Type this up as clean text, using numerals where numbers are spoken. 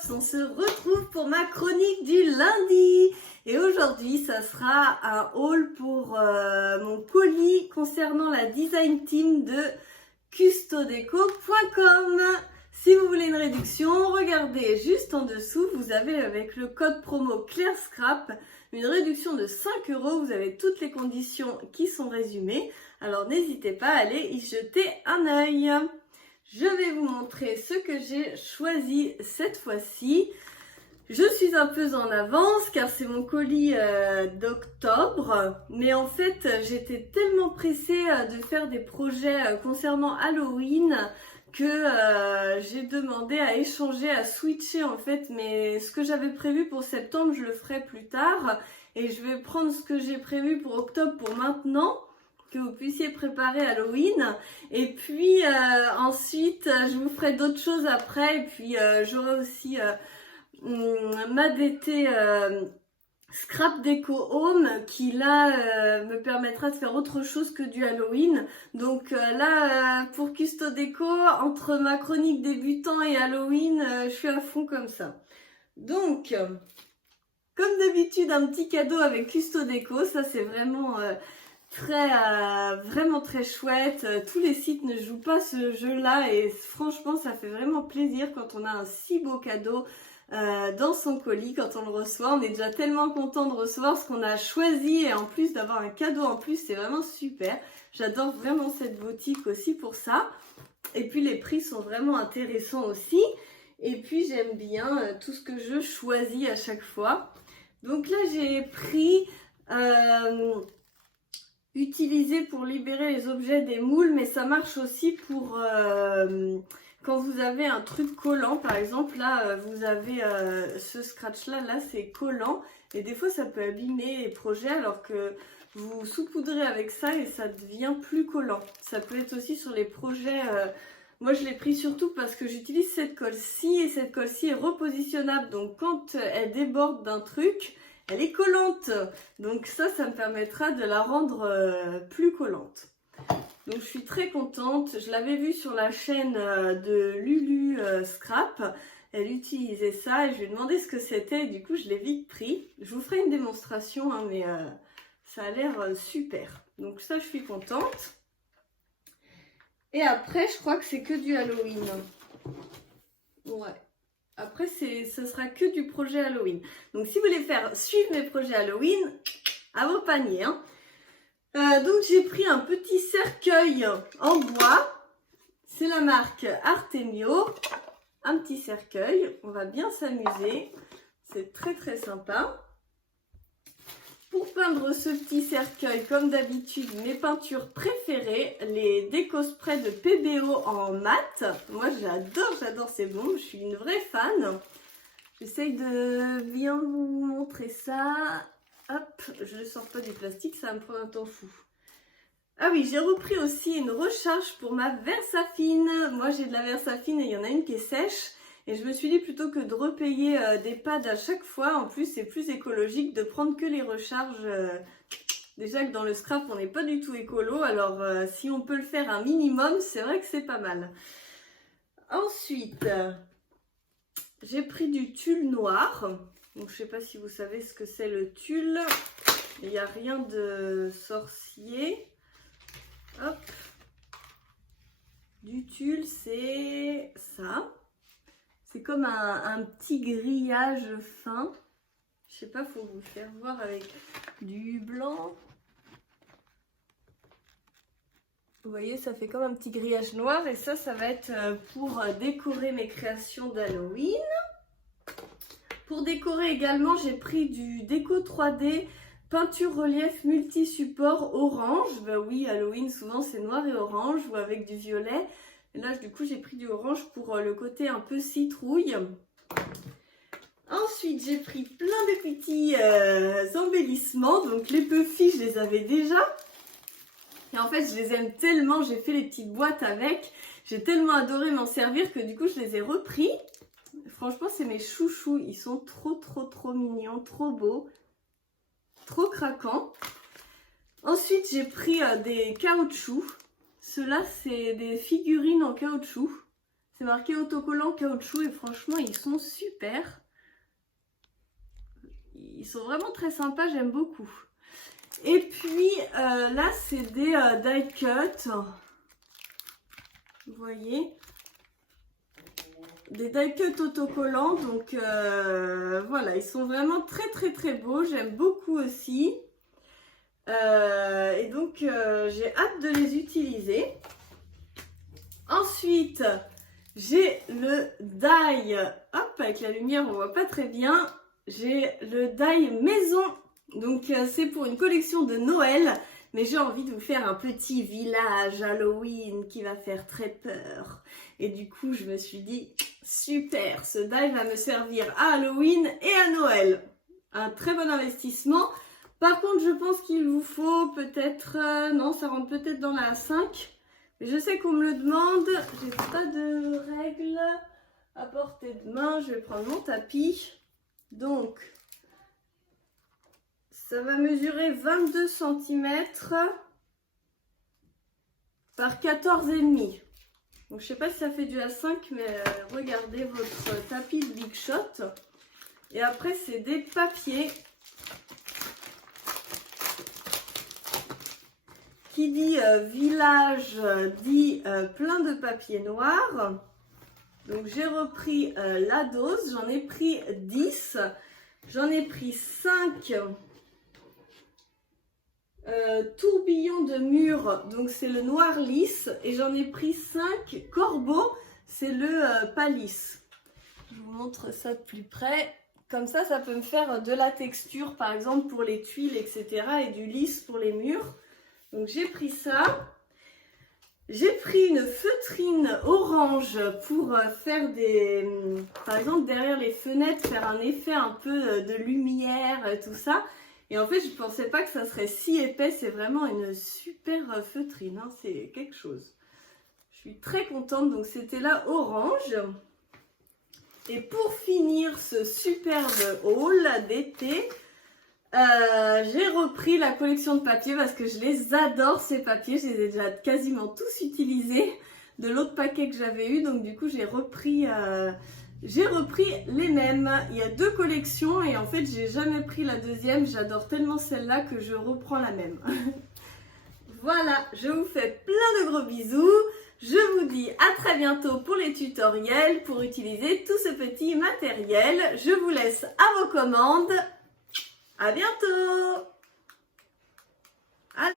Pops, on se retrouve pour ma chronique du lundi. Et aujourd'hui, ça sera un haul pour mon colis concernant la design team de custodeco.com. Si vous voulez une réduction, regardez juste en dessous, vous avez avec le code promo CLAIRSCRAP une réduction de 5 €. Vous avez toutes les conditions qui sont résumées. Alors n'hésitez pas à aller y jeter un œil. Je vais vous montrer ce que j'ai choisi cette fois-ci. Je suis un peu en avance car c'est mon colis d'octobre. Mais en fait, j'étais tellement pressée de faire des projets concernant Halloween que j'ai demandé à échanger, à switcher en fait. Mais ce que j'avais prévu pour septembre, je le ferai plus tard. Et je vais prendre ce que j'ai prévu pour octobre pour maintenant, que vous puissiez préparer Halloween. Et puis ensuite, je vous ferai d'autres choses après. Et puis j'aurai aussi ma DT Scrap Deco Home qui là me permettra de faire autre chose que du Halloween. Donc là, pour Custo Déco, entre ma chronique débutant et Halloween, je suis à fond comme ça. Donc, comme d'habitude, un petit cadeau avec Custo Déco. Ça, c'est vraiment... vraiment très chouette. Tous les sites ne jouent pas ce jeu-là et franchement ça fait vraiment plaisir quand on a un si beau cadeau dans son colis, quand on le reçoit. On est déjà tellement content de recevoir ce qu'on a choisi et en plus d'avoir un cadeau en plus, c'est vraiment super. J'adore vraiment cette boutique aussi pour ça. Et puis les prix sont vraiment intéressants aussi. Et puis j'aime bien tout ce que je choisis à chaque fois. Donc là j'ai pris... utilisé pour libérer les objets des moules, mais ça marche aussi pour quand vous avez un truc collant. Par exemple là vous avez ce scratch là c'est collant et des fois ça peut abîmer les projets alors que vous saupoudrez avec ça et ça devient plus collant. Ça peut être aussi sur les projets. Moi je l'ai pris surtout parce que j'utilise cette colle-ci et cette colle-ci est repositionnable, donc quand elle déborde d'un truc, elle est collante, donc ça me permettra de la rendre plus collante. Donc je suis très contente. Je l'avais vue sur la chaîne de Lulu Scrap. Elle utilisait ça et je lui ai demandé ce que c'était. Du coup, je l'ai vite pris. Je vous ferai une démonstration, hein, mais ça a l'air super. Donc ça, je suis contente. Et après, je crois que c'est que du Halloween. Ouais. Après, ce sera que du projet Halloween. Donc, si vous voulez faire suivre mes projets Halloween, à vos paniers. Hein. Donc, j'ai pris un petit cercueil en bois. C'est la marque Artemio. Un petit cercueil. On va bien s'amuser. C'est très, très sympa. Pour peindre ce petit cercueil, comme d'habitude, mes peintures préférées, les déco spray de PBO en mat. Moi, j'adore ces bombes. Je suis une vraie fan. J'essaye de bien vous montrer ça. Hop, je ne sors pas du plastique, ça me prend un temps fou. Ah oui, j'ai repris aussi une recharge pour ma Versafine. Moi, j'ai de la Versafine et il y en a une qui est sèche. Et je me suis dit, plutôt que de repayer des pads à chaque fois, en plus c'est plus écologique de prendre que les recharges. Déjà que dans le scrap on n'est pas du tout écolo, alors si on peut le faire un minimum, c'est vrai que c'est pas mal. Ensuite, j'ai pris du tulle noir. Donc je sais pas si vous savez ce que c'est le tulle. Il n'y a rien de sorcier. Hop. Du tulle, c'est ça. C'est comme un petit grillage fin. Je sais pas, faut vous faire voir avec du blanc. Vous voyez, ça fait comme un petit grillage noir. Et ça va être pour décorer mes créations d'Halloween. Pour décorer également, j'ai pris du déco 3D, peinture relief multi-support orange. Ben oui, Halloween, souvent c'est noir et orange ou avec du violet. Et là, du coup, j'ai pris du orange pour le côté un peu citrouille. Ensuite, j'ai pris plein de petits embellissements. Donc, les puffy, je les avais déjà. Et en fait, je les aime tellement. J'ai fait les petites boîtes avec. J'ai tellement adoré m'en servir que du coup, je les ai repris. Franchement, c'est mes chouchous. Ils sont trop mignons, trop beaux. Trop craquants. Ensuite, j'ai pris des caoutchoucs. Ceux-là, c'est des figurines en caoutchouc. C'est marqué autocollant caoutchouc et franchement, ils sont super. Ils sont vraiment très sympas, j'aime beaucoup. Et puis là, c'est des die cut. Vous voyez, des die cut autocollants. Donc voilà, ils sont vraiment très beaux. J'aime beaucoup aussi. Et donc j'ai hâte de les utiliser. Ensuite, j'ai le die. Hop, avec la lumière, on voit pas très bien. J'ai le die maison. Donc c'est pour une collection de Noël. Mais j'ai envie de vous faire un petit village Halloween qui va faire très peur. Et du coup, je me suis dit, super, ce die va me servir à Halloween et à Noël. Un très bon investissement. Par contre, je pense qu'il vous faut peut-être... non, ça rentre peut-être dans la 5. Mais je sais qu'on me le demande. J'ai pas de règles à portée de main. Je vais prendre mon tapis. Donc... ça va mesurer 22 cm par 14,5. Donc je sais pas si ça fait du A5, mais regardez votre tapis de Big Shot. Et après c'est des papiers. Qui dit village dit plein de papier noir. Donc j'ai repris la dose, j'en ai pris 10. J'en ai pris 5 tourbillons de mur, donc c'est le noir lisse, et j'en ai pris 5 corbeaux, c'est le pas lisse. Je vous montre ça de plus près. Comme ça peut me faire de la texture, par exemple pour les tuiles, etc. et du lisse pour les murs. Donc j'ai pris ça. J'ai pris une feutrine orange pour faire des... par exemple derrière les fenêtres, faire un effet un peu de lumière, tout ça. Et en fait, je ne pensais pas que ça serait si épais. C'est vraiment une super feutrine, hein. C'est quelque chose. Je suis très contente. Donc, c'était la orange. Et pour finir ce superbe haul d'été, j'ai repris la collection de papiers parce que je les adore, ces papiers. Je les ai déjà quasiment tous utilisés de l'autre paquet que j'avais eu. Donc, du coup, j'ai repris les mêmes. Il y a 2 collections et en fait j'ai jamais pris la deuxième. J'adore tellement celle-là que je reprends la même. Voilà, je vous fais plein de gros bisous. Je vous dis à très bientôt pour les tutoriels pour utiliser tout ce petit matériel. Je vous laisse à vos commandes. À bientôt!